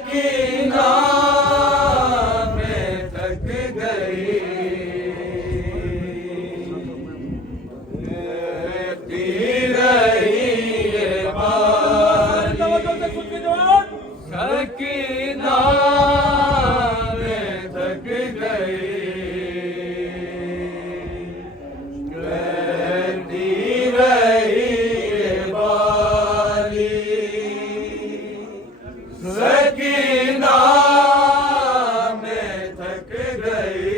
सकीना मैं थक गई, कहती रही ये बात, सकीना मैं थक गई, कहती रही ये बाली, सकीना मैं थक गई,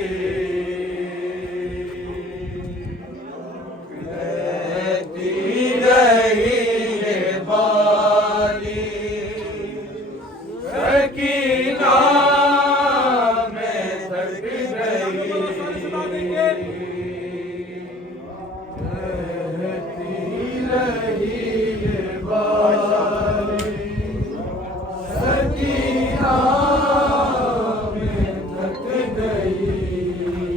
कहती रही ये बाली, सकीना मैं थक गई, कहती रही ये बाली, सकीना मैं थक गई, कहती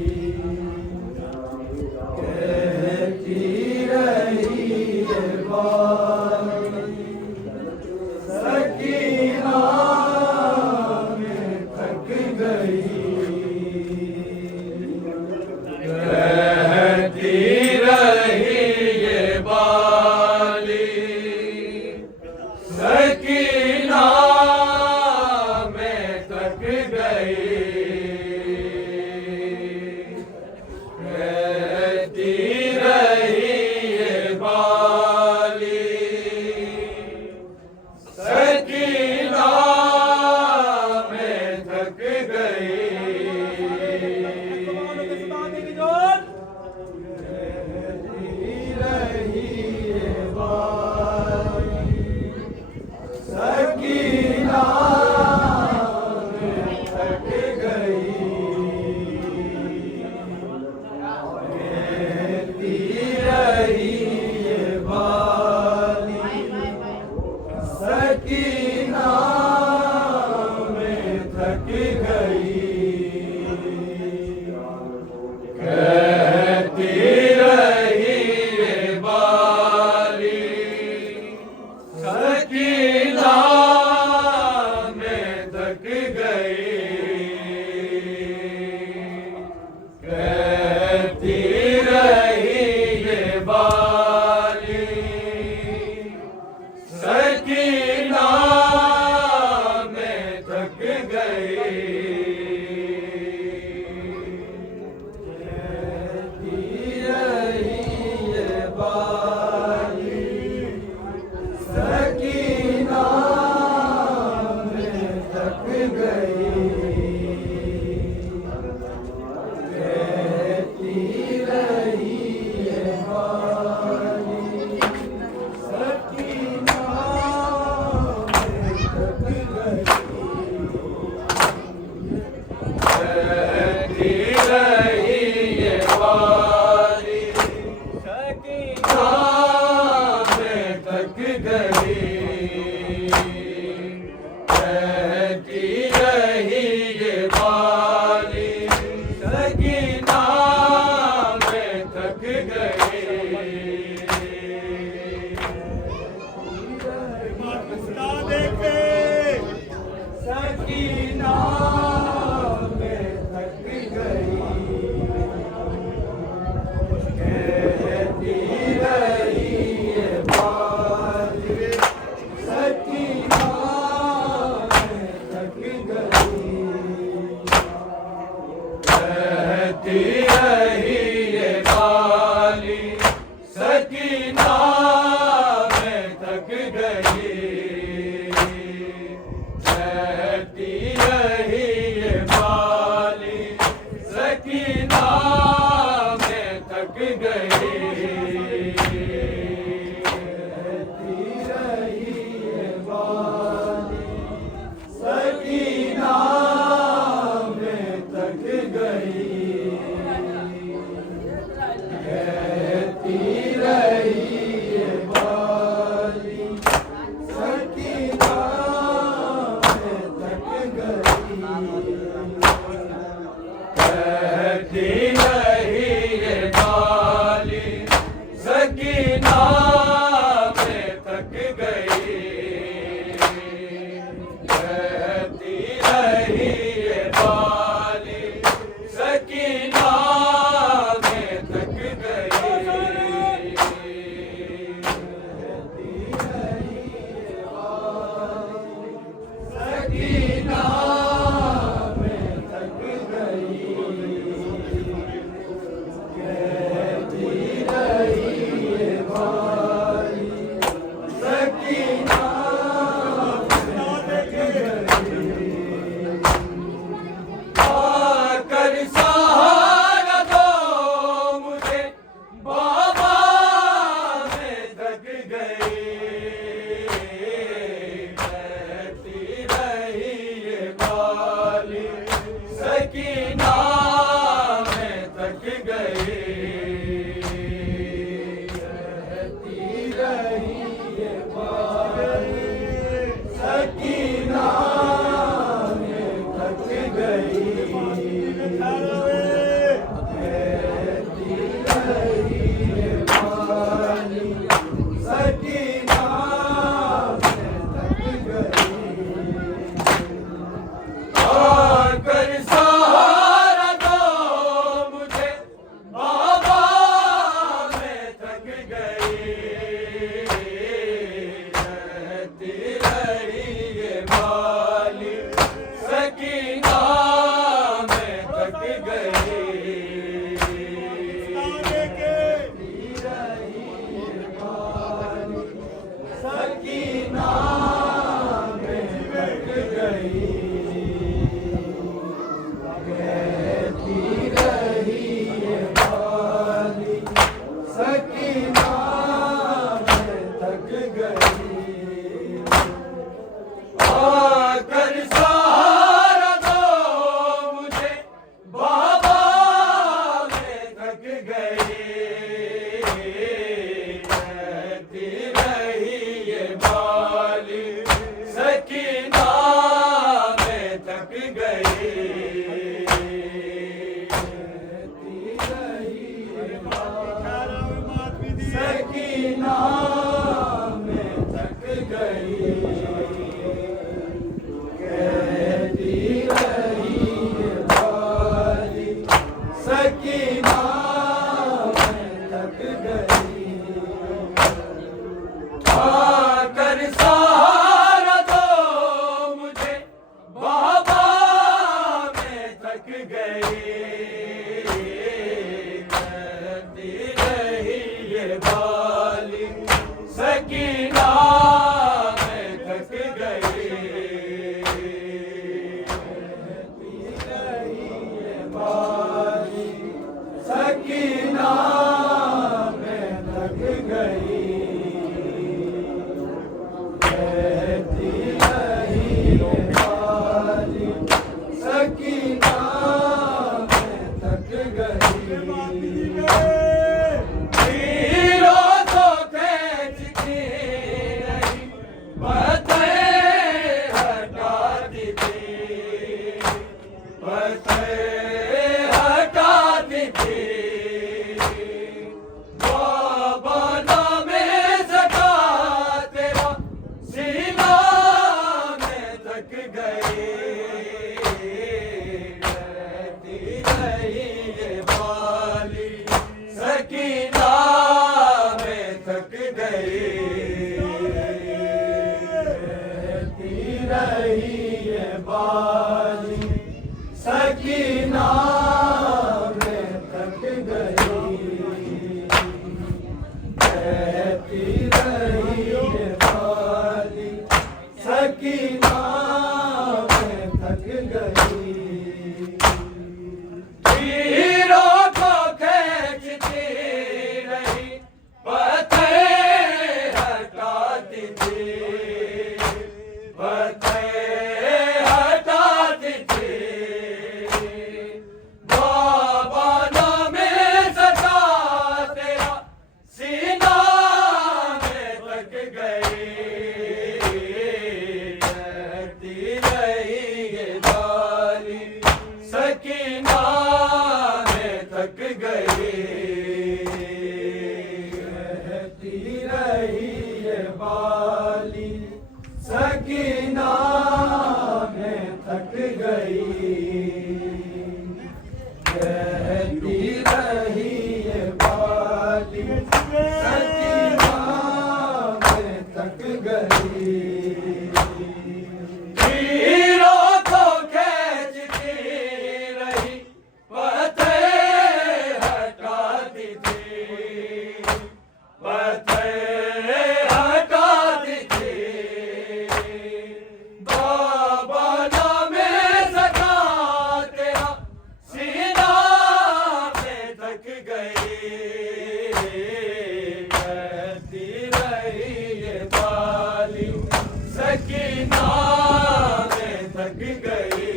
रही ये बाली, सकीना मैं थक गई, कहती रही ये बाली, सकीना मैं थक गई, कहती रही ये बाली, सकीना मैं थक गई, कहती रही ये बाली, सकीना मैं थक गई, कहती रही ये बाली, सकीना मैं थक गई, कहती रही ये बाली, सकीना मैं थक गई, कहती रही ये बाली, सकीना मैं थक गई, कहती रही ये बाली, सकीना मैं थक गई, कहती रही ये बाली, सकीना मैं थक गई, कहती रही ये बाली, सकीना मैं थक गई, कहती रही ये बाली, सकीना मैं थक गई, सकीना मैं थक गई, कहती रही ये बाली, सकीना मैं थक गई, कहती रही ये बाली, सकीना मैं थक गई, कहती रही ये बाली, सकीना मैं थक गई, कहती रही ये बाली, सकीना मैं थक गई, कहती रही ये बाली, सकीना मैं थक गई, कहती रही ये बाली, सकीना मैं थक गई, कहती सकीना में थक गई, कहती रही ये बाली सकीना में थक गई, कहती रही ये बाली सकीना में थक गई। आकर सहारा दो मुझे बाबा मैं थक गई, कहती रही ये बाली सकीना मैं थक गई, कहती रही ये बाली सकीना में थक गई, कहती रही ये बाली सकीना में थक गई। आकर सहारा दो मुझे बाबा मैं थक गई, कहती रही ये बाली सकीना में थक गई, कहती रही ये बाली सकीना में थक गई, कहती रही ये बाली सकीना में थक गई। आकर सहारा दो मुझे बाबा मैं थक गई, कहती रही ये बाली सकीना में थक गई, कहती रही ये बाली सकीना में थक गई, कहती रही ये बाली सकीना में थक गई। तीरों को खींचती रही पत्थर हटाती थी, पत्थर हटाती थी, बाबा नामे सका तेरा सीना में थक गई, कहती रही ये बाली सकीना में थक गई, कहती रही ये बाली सकीना में थक गई, कहती रही ये बाली सकीना में थक गई। तीरों को खींचती रही पत्थर हटाती थी, पत्थर हटाती थी, बाबा नामे सका तेरा सीना में थक गई, कहती रही ये बाली सकीना में थक गई, कहती रही ये बाली सकीना में थक गई, कहती रही ये बाली सकीना में थक गई। तीरों को खींचती रही पत्थर हटाती थी, पत्थर हटाती थी, बाबा नामे सका तेरा सीना में थक गई, कहती रही ये बाली सकीना में थक गई।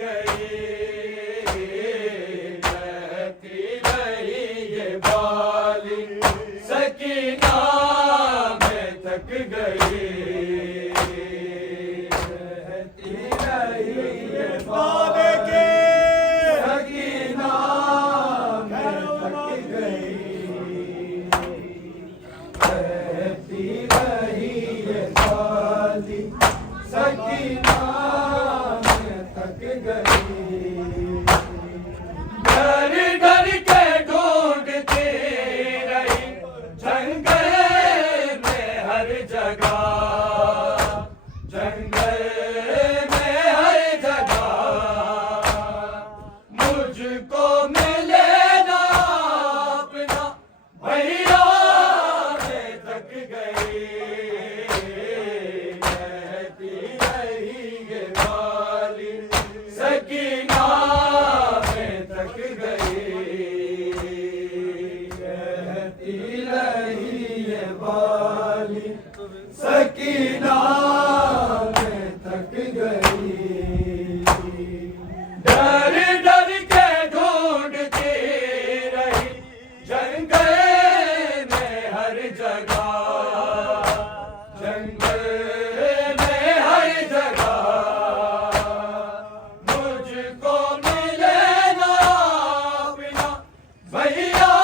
गई, कहती रही ये बाली, सकीना मैं थक गई, कहती रही ये बाबे के सकीना मैं थक गई, कहती रही ये बाली, सकीना मैं थक गई, डर डर के ढूंढती रही जंगल में हर जगह, जंगल में हर जगह, मुझको मिले ना अपना भैया मैं थक गई, कहती रही ये बाली, सकीना मैं थक गई, कहती रही ये बाली, सकीना मैं थक गई, डर डर के ढूंढती रही जंगल में हर जगह, जंगल में हर जगह, मुझको मिले ना अपना भैया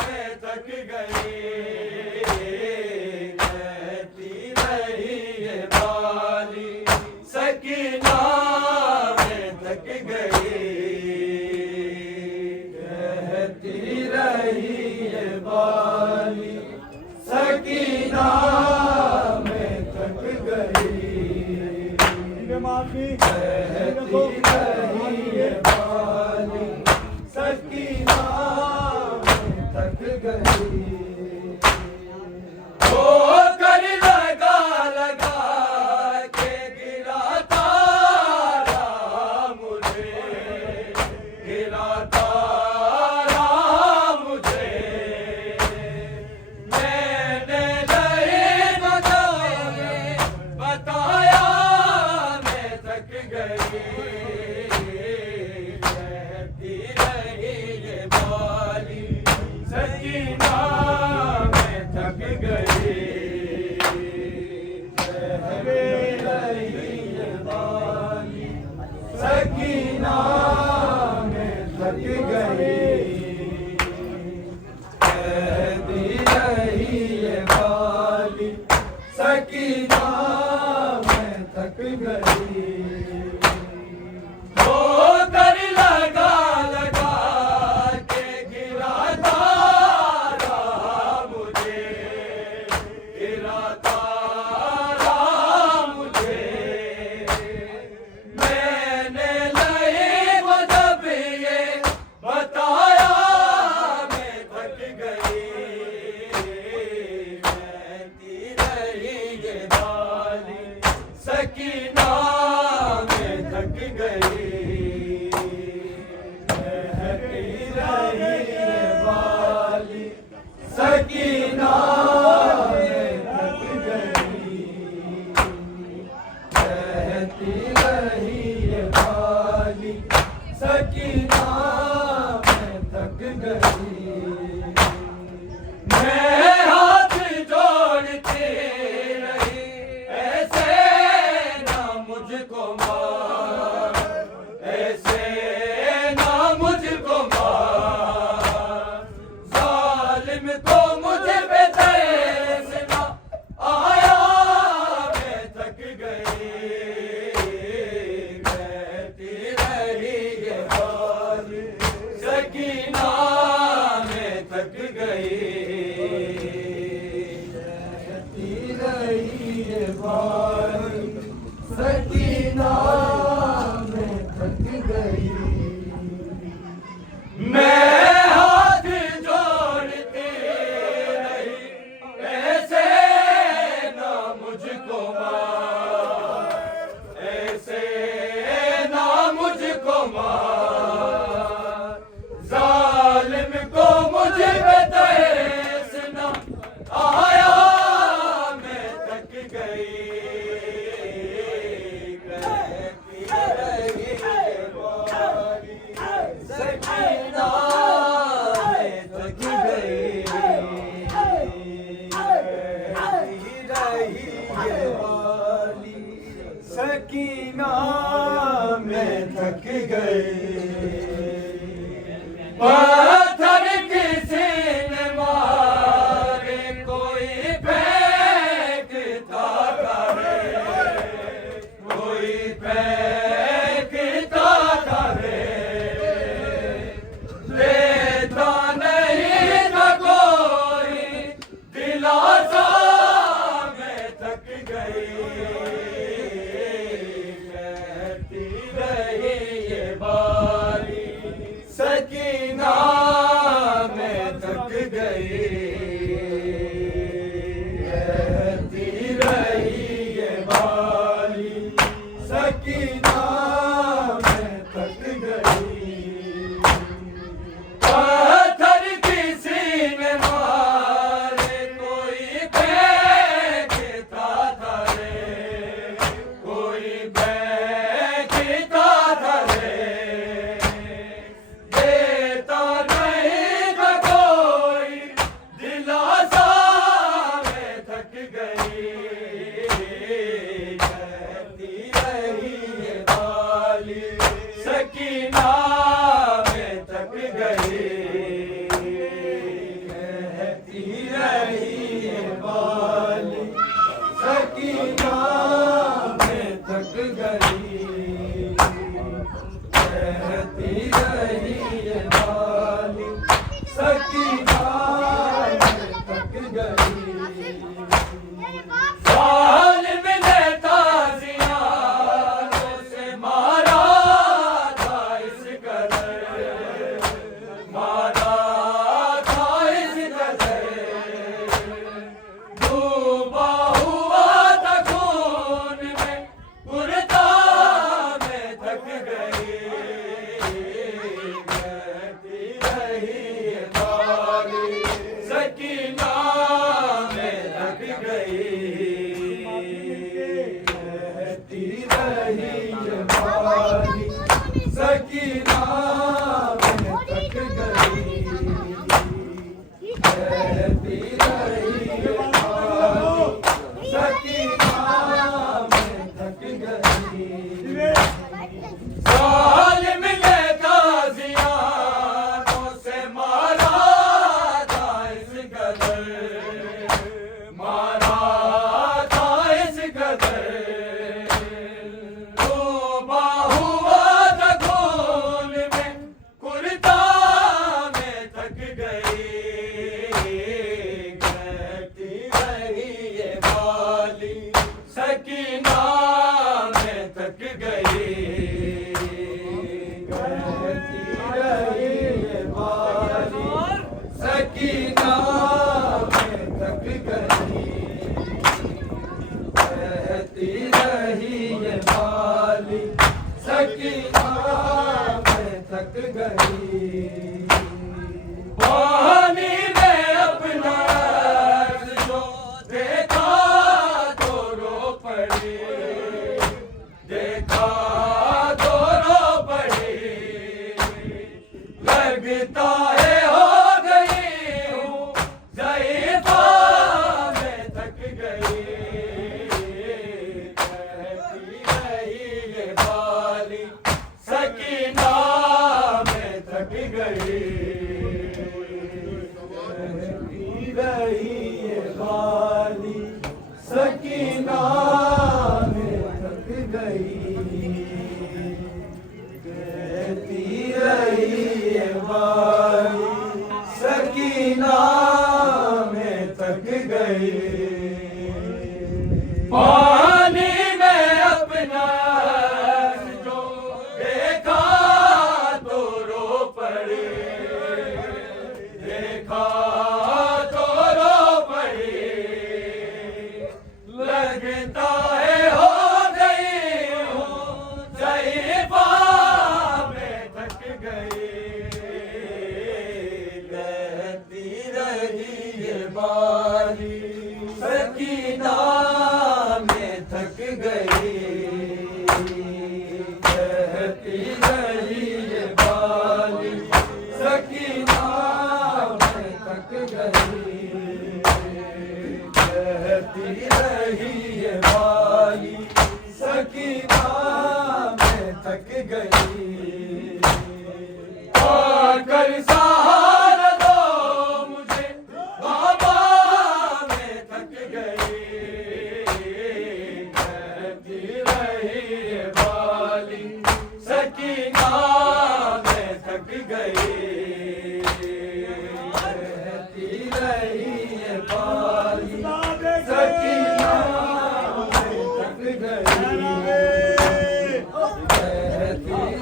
मैं थक गई, कहती रही ये बाली, सकीना मैं थक गई, कहती रही ये बाली, सकीना मैं थक गई, माफी कहती रही ये बाली, सकीना मैं थक गई, ओ कर लगा लगा के गिरा तारा मुझे, गिरा तारा मुझे, मैंने नहीं बताया मैं थक गई, कहती रही ये बाली, सकीना मैं थक गई, कहती रही ये बाली, सकीना मैं थक गई, कहती रही ये बाली, सकीना मैं थक गई, ओ कर लगा लगा के गिरा तारा मुझे, गिरा तारा मुझे, मैंने नहीं जब ये बताया मैं थक गई, कहती रही ये बाली, सकीना मैं थक गई, कहती रही ये बाली, सकीना मैं थक गई, कहती रही ये बाली, सकीना मैं थक गई, मैं हाथ जोड़ती रही ऐसे ना मुझको मार, ये बाली सकीना मैं थक गई कहती रही ये बाली सकीना मैं थक गई पत्थर किसी ने मारे कोई फेंकता था रे कोई फेंकता था रे देता नहीं था कोई दिलासा मैं थक गई कहती रही ये बाली सकीना मैं थक गई कहती रही ये बाली सकीना मैं थक गई कहती रही ये बाली सकीना मैं थक गई साल मिले ताज़ियारों से मारा था इस कदर मारा था इस कदर डूबा हुआ था खून में कुर्ता मैं थक गई कहती रही ये बाली सकीना मैं थक गई कहती रही ये बाली सकीना मैं थक गई कहती रही ये बाली सकीना मैं थक गई साल मिले ताज़ियारों से मारा था इस कदर मारा था इस कदर डूबा हुआ था खून में कुर्ता मैं थक गई कहती रही ये बाली सकीना मैं थक गई कहती रही ये बाली सकीना मैं थक गई कहती रही ये बाली सकीना मैं थक गई पानी में अपना जो देखा तो रो पड़ी देखा तो रो पड़ी लगता है हो गई हूँ ज़ईफ़ा मैं थक गई कहती रही ये बाली सकीना मैं थक गई कहती रही ये बाली सकीना मैं थक गई कहती रही ये बाली सकीना मैं थक गई पानी में अपना जो देखा तो रो पड़ी देखा तो रो पड़ी लगता है हो गई हूँ ज़ईफ़ा मैं थक गई कहती रही ये बाली सकीना मैं थक गई कहती रही ये बाली सकीना मैं थक गई कहती रही ये बाली सकीना मैं थक गई आकर सहारा दो मुझे बाबा मैं थक गई कहती रही ये बाली सकीना मैं थक गई कहती रही ये बाली सकीना मैं थक गई कहती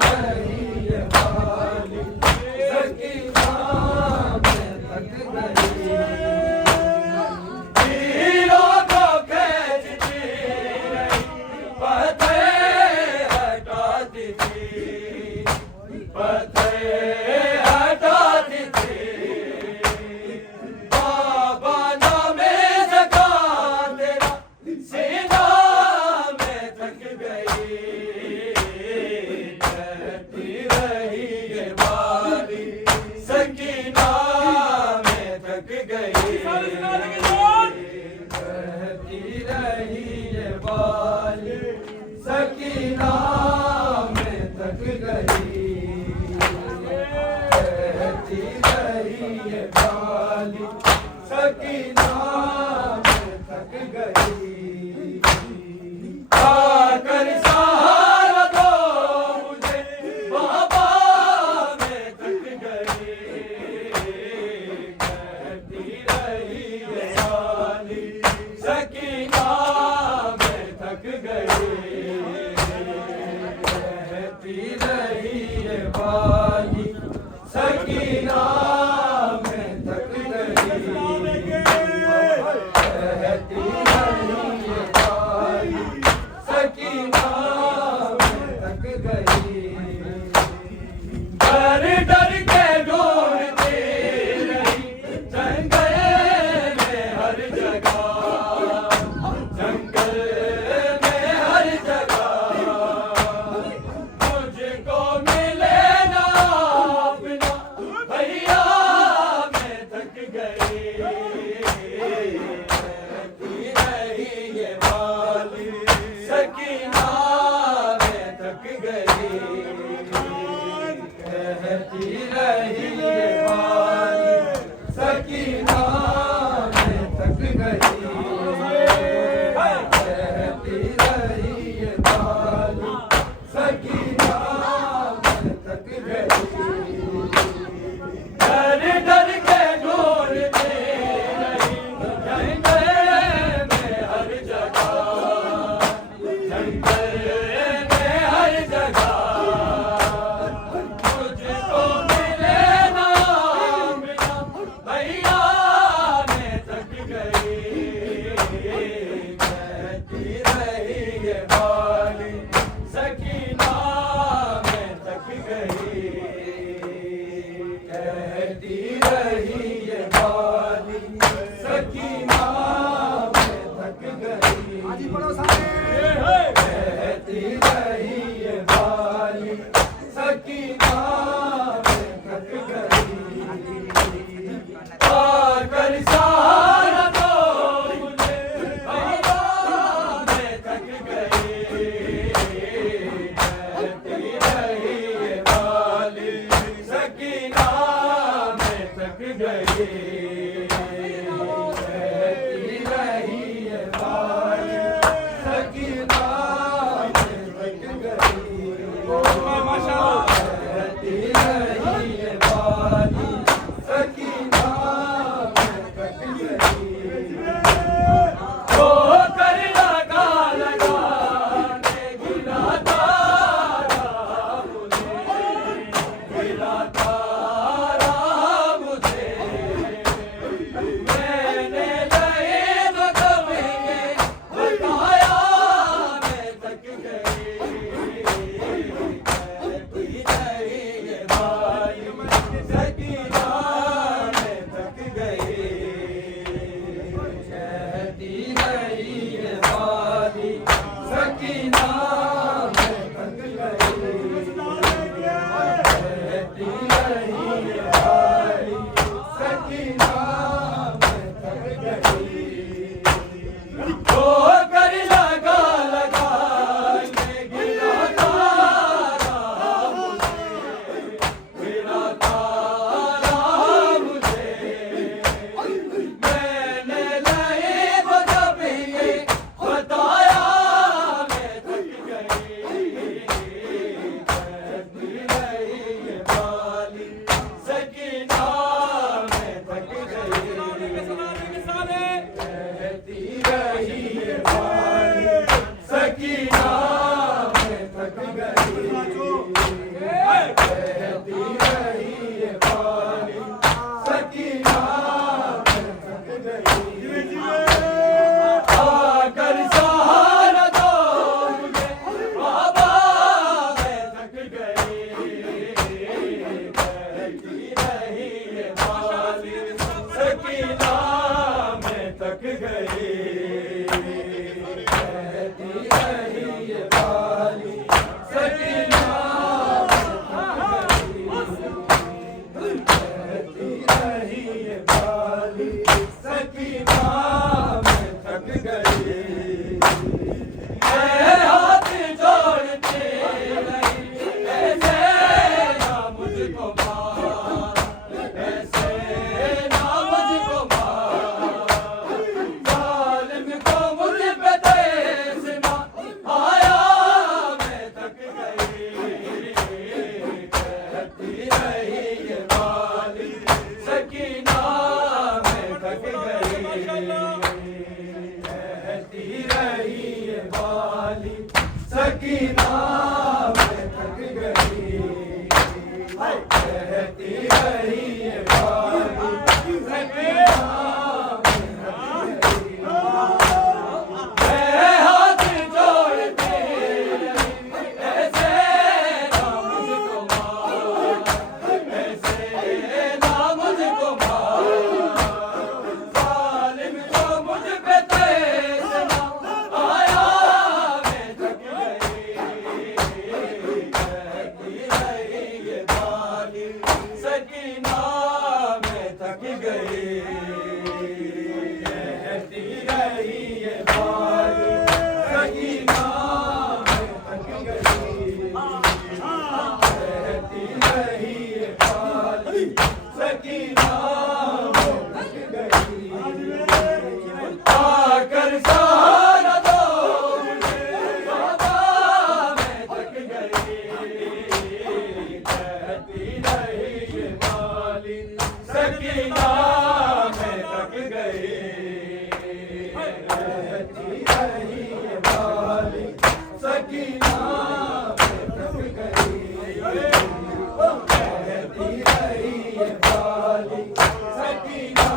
थक गई, कहती रही ये बाली सकीना मैं थक गई। आकर सहारा दो मुझे बाबा मैं थक गई, कहती रही ये बाली सकीना मैं थक गई, कहती रही ये बाली सकीना मैं थक गई, कहती रही ये बाली सकीना मैं थक गई। डर डर के ढूंढती रही जंगल में हर जगह, जंगल में हर जगह, मुझको मिले ना अपना भैया मैं थक गई, कहती रही ये बाली सकीना मैं थक गई, कहती रही ये बाली सकीना मैं थक गई, कहती रही ये बाली सकीना मैं थक गई। डर डर के ढूंढती रही जंगल में हर जगह, जंगल में हर जगह, मुझको मिले ना मिला भैया मैं थक गई, कहती रही ये बाली सकीना मैं थक गई, कहती रही ये बाली सकीना मैं थक गई, कहती रही ये बाली सकीना मैं थक गई। आकर सहारा दो मुझे बाबा मैं थक गई, कहती रही ये बाली सकीना मैं थक गई, कहती रही ये बाली सकीना मैं थक गई, कहती कहती रही ये बाली सकीना मैं हाथ जोड़ती ऐसे ना मुझको मार ऐसे ना मुझको मार जालिम को मुझ पे तेज ना आया मैं थक गई कहती रही ये बाली सकीना मैं थक गई कहती रही ये बाली सकीना मैं थक गई कहती रही ये बाली सकीना मैं थक गई आकर सहारा दो मुझे बाबा मैं थक गई कहती रही ये बाली सकीना मैं थक गई कहती रही ये बाली सकीना मैं थक गई कहती रही ये बाली सकीना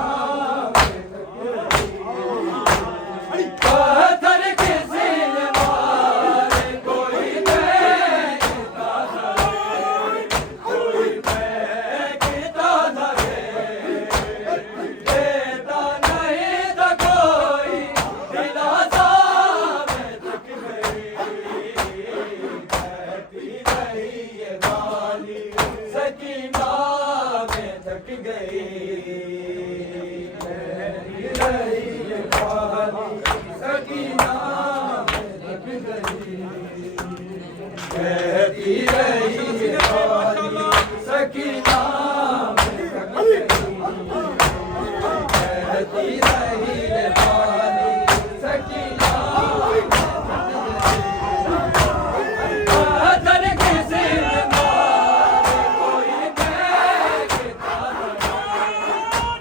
मैं थक गई पत्थर किसी ने मारे कोई फेंकता धरे कोई फेंकता धरे देता नहीं था कोई दिलासा मैं थक गई कहती रही ये बाली सकीना मैं थक गई कहती रही ये बाली सकीना मैं थक गई कहती रही ये बाली सकीना मैं थक गई कहती रही ये बाली सकीना पत्थर किसी ने मारे कोई फेंकता धरे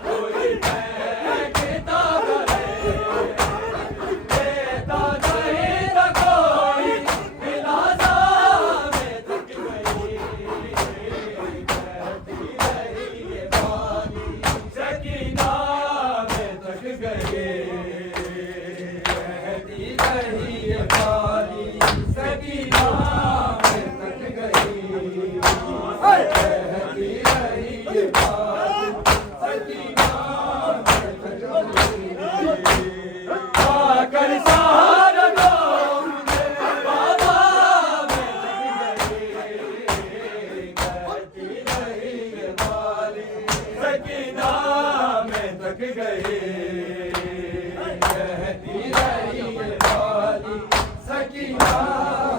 कोई फेंकता धरे देता नहीं था कोई दिलासा मैं थक गई कहती रही ये बाली सकीना मैं थक गई कहती रही ये बाली सकीना मैं थक गई कहती रही ये बाली सकीना मैं थक गई आकर सहारा दो मुझे बाबा मैं थक गई कहती रही ये बाली सकीना मैं थक गई कहती रही ये बाली सकीना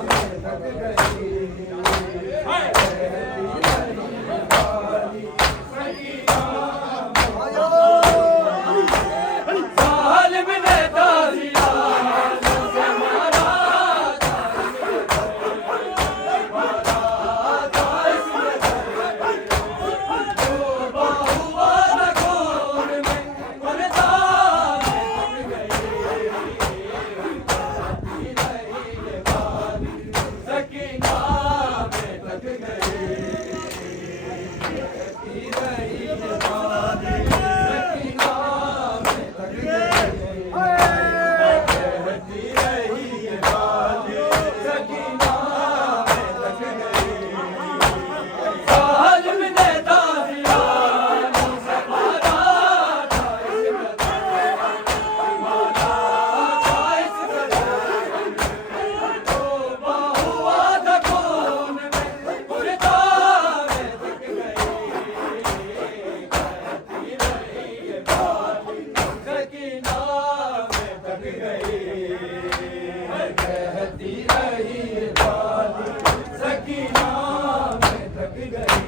मैं थक गई कहती रही ये बाली सकीना जालिम ने ताजिया से मारा मारा था इसमें डूबा हुआ था खून में मरता मैं थक गई कहती रही ये बाली सकीना मैं थक गई कहती रही ये बाली सकीना मैं थक गई कहती रही ये बाली सकीना मैं थक गई जालिम ने ताजिया से मारा था मारा था इस कदर डूबा हुआ था खून में मुर्दा मैं थक गई कहती रही ये बाली सकीना मैं थक गई कहती रही ये बाली सकीना मैं थक गई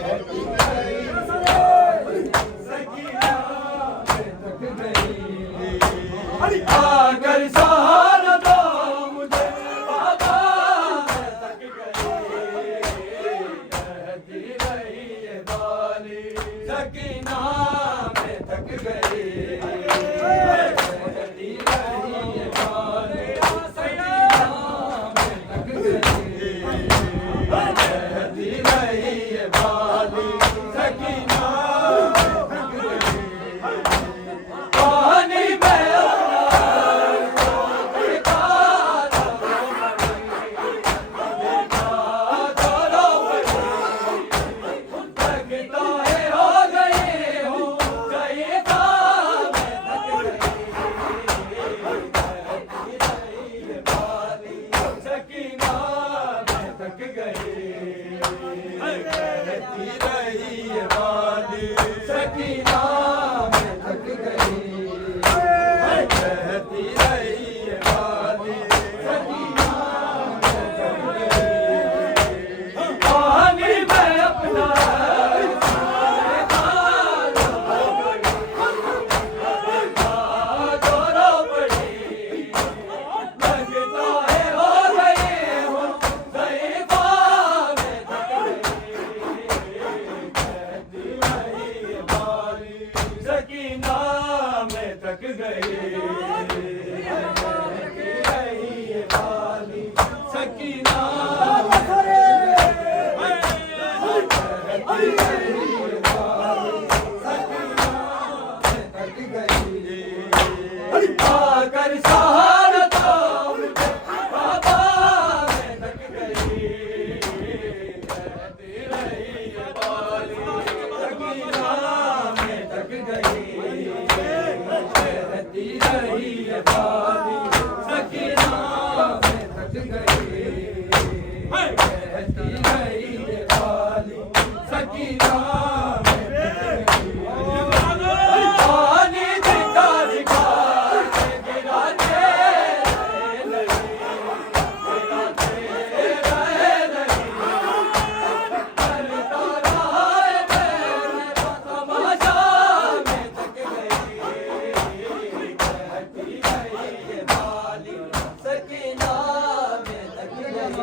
कहती रही ये बाली सकीना मैं थक गई आकर सहारा दो मुझे बाबा मैं थक गई कहती रही ये बाली सकीना मैं थक गई कहती रही ये बाली सकीना मैं थक गई कहती थक गई कहती रही ये बाली सकीना मैं थक गई कहती रही ये बाली सकीना मैं थक गई पानी में अपना सकीना मैं थक गई सकीना आकर सहारा तो बाबा मैं थक गई कहती रही ये बाली सकीना मैं थक गई कहती रही ये बाली सकीना मैं थक गई कहती रही ये बाली सकीना पानी दिखा दिखा के गिराते गिराते रहे नहीं करता रहा है मेरा तमाशा मैं थक गई कहती रही ये बाली सकीना मैं थक गई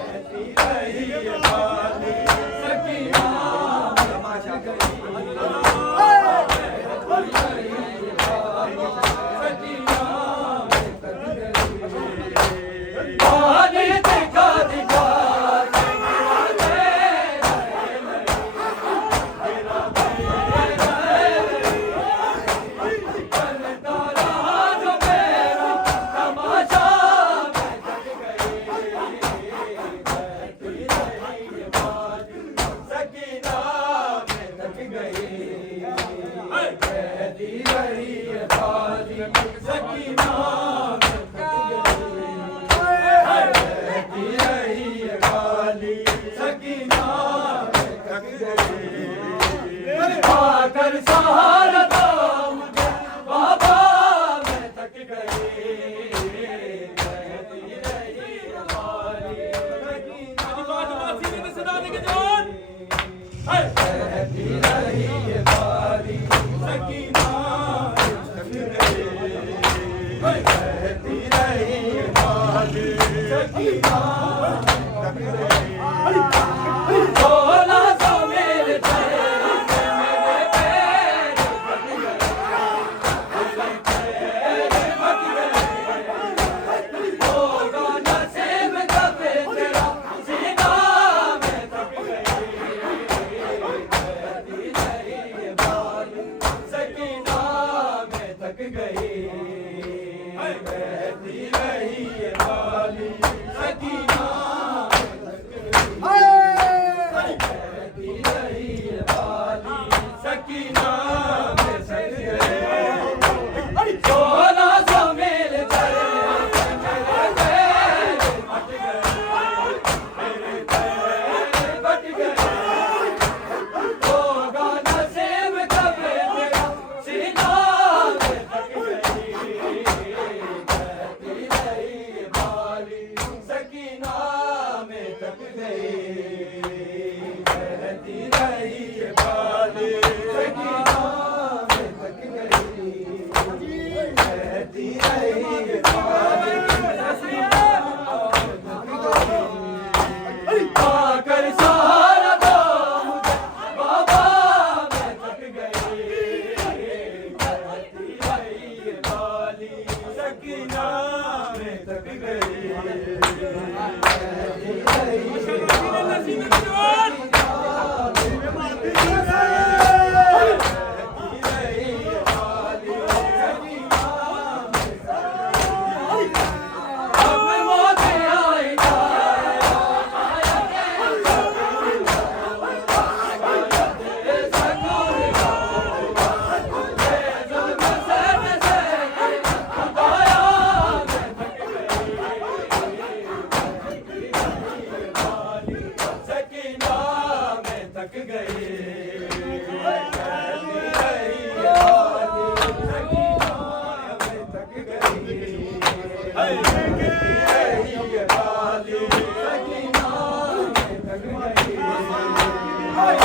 कहती रही ये बाली सकीना मैं थक गई पानी दिखा दिखा के गिराते करता रहा जो मेरा तमाशा मैं थक गई कहती रही ये बाली सकीना मैं थक गई कहती रही ये बाली सकीना मैं थक गई कहती रही ये बाली सकीना मैं थक गई आकर सहारा दो मुझे बाबा मैं थक गई कहती रही ये बाली सकीना कहती रही ये बाली सकीना थक गई कहती रही ये बाली सकीना थक गई बोला तो मेरे पैर मेरे पैर फट गए होगा नसीब कभी तेरा सीना मैं थक गई कहती रही ये बाली सकीना मैं थक गई कहती रही ये बाली सकीना मैं थक गई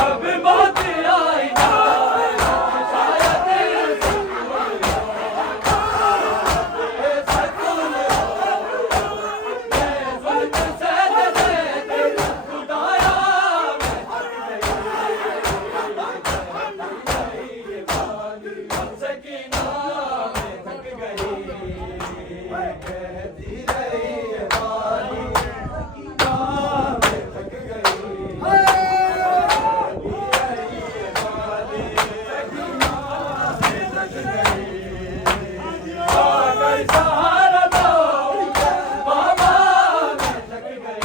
अब मौत आई ना शायद सकून जुल्म से दे खुदाया सकीना में थक गई कहती रही वाली थक गई सहारा दो बाबा मैं थक गई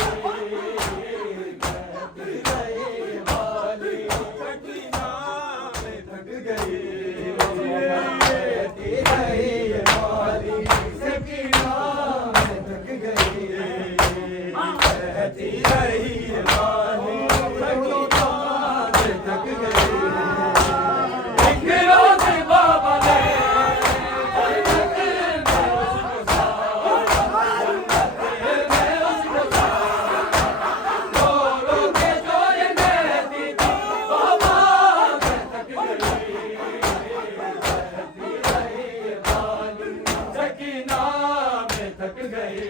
कहती रही वाली सकीना में थक गई कहती रही वाली सकीना में थक गई कहती रही वाली सकीना में थक गई एक रोज बाबा ने सकीना में थक गई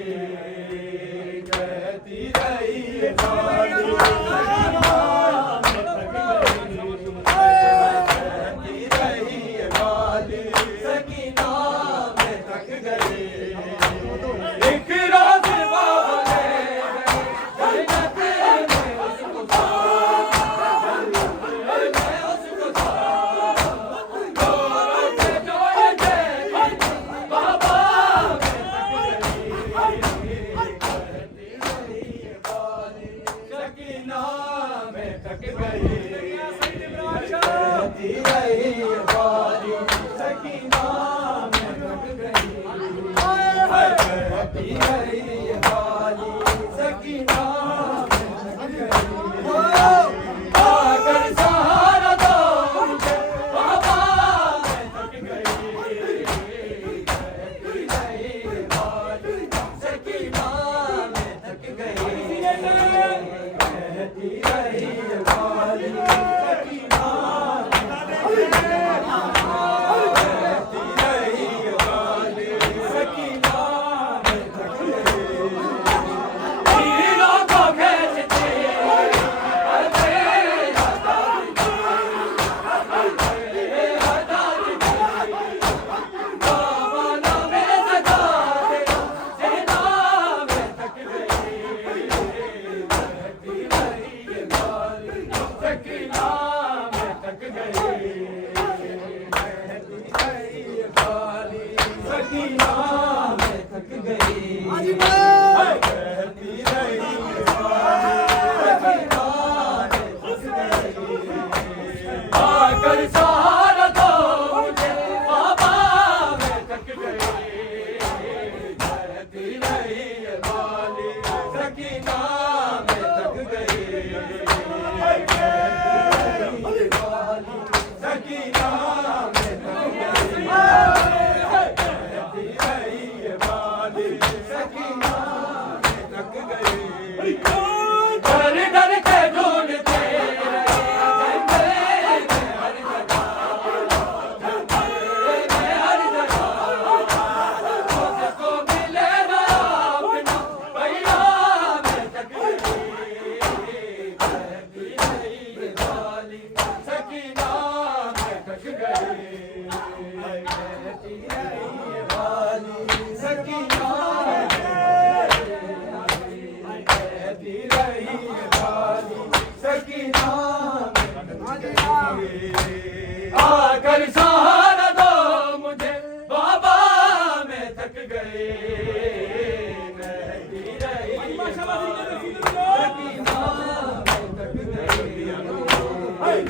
कहती रही वाली सकीना में थक गई कहती रही वाली सकीना में थक गई एक रोज बाबा ने जन्नत में उसको सकीना में थक गई कहती रही वाली सकीना में थक गई कहती रही वाली सकीना में थक गई आकर सहारा दो मुझे बाबा मैं थक गई कहती रही वाली सकीना में थक गई कहती रही वाली सकीना कहती रही वाली सकीना में थक गई हीरों को भेजते सकीना में थक गई सकीना में थक गई कहती रही सकीना में थक गई आकर सहारा दो मुझे बाबा मैं थक गई कहती रही वाली सकीना में थक गई सकीना में थक गई कहती रही वाली सकीना में थक गई डर डर के ढूंढते हर जगह मुझको मिले ना अपना भैया मैं थक गई कहती रही वाली सकीना में थक गई कहती रही वाली सकीना कहती रही वाली सकीना आकर सहारा दो मुझे बाबा मैं थक गई कहती रही सकीना में थक गई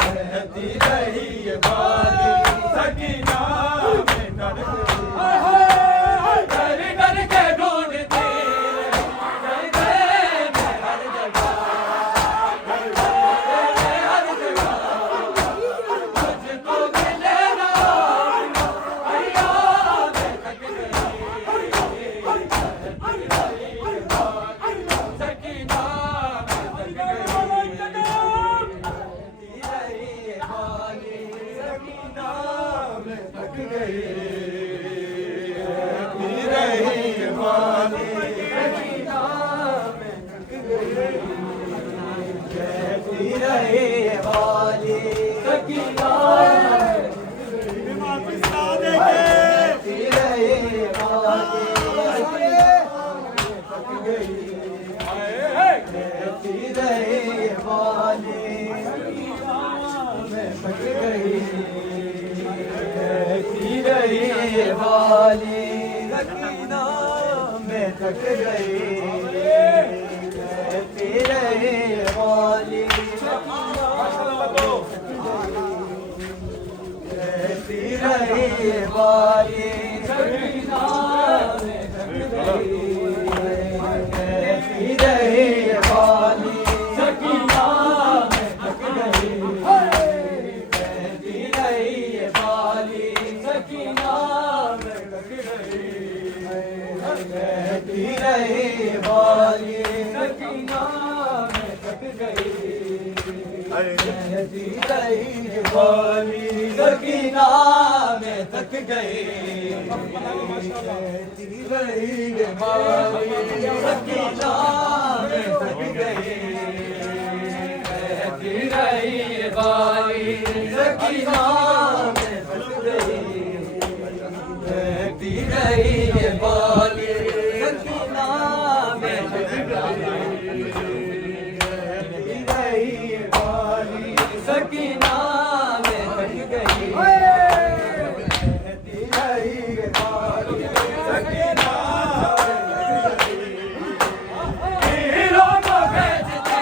कहती रही वाली सकीना में थक गई डर के ढूंढते हर जगह मुझको मिले ना भैया मैं थक गई सकीना में थक गई रहे वाली सकीना रहती रहे वाली रहती रहे वाली मैं थक गई रहती रहे वाली सकीना मैं थक गई रहती रहे वाली रहती रहे वाली सकीना मैं थक गई रहती रहे वाली सकीना मैं थक गई रहती रहे वाली सकीना मैं थक गई रहती रहे वाली सकीना मैं थक गई रहती रहे वाली सकीना मैं थक गई रहती रहे वाली सकीना मैं थक गई रहती रहे वाली सकीना मैं थक गई रहती रहे वाली सकीना मैं थक गई रहती रहे वाली सकीना मैं थक गई रहती रहे वाली सकीना हीरों को बेचते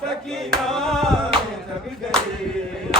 सकीना मैं थक गई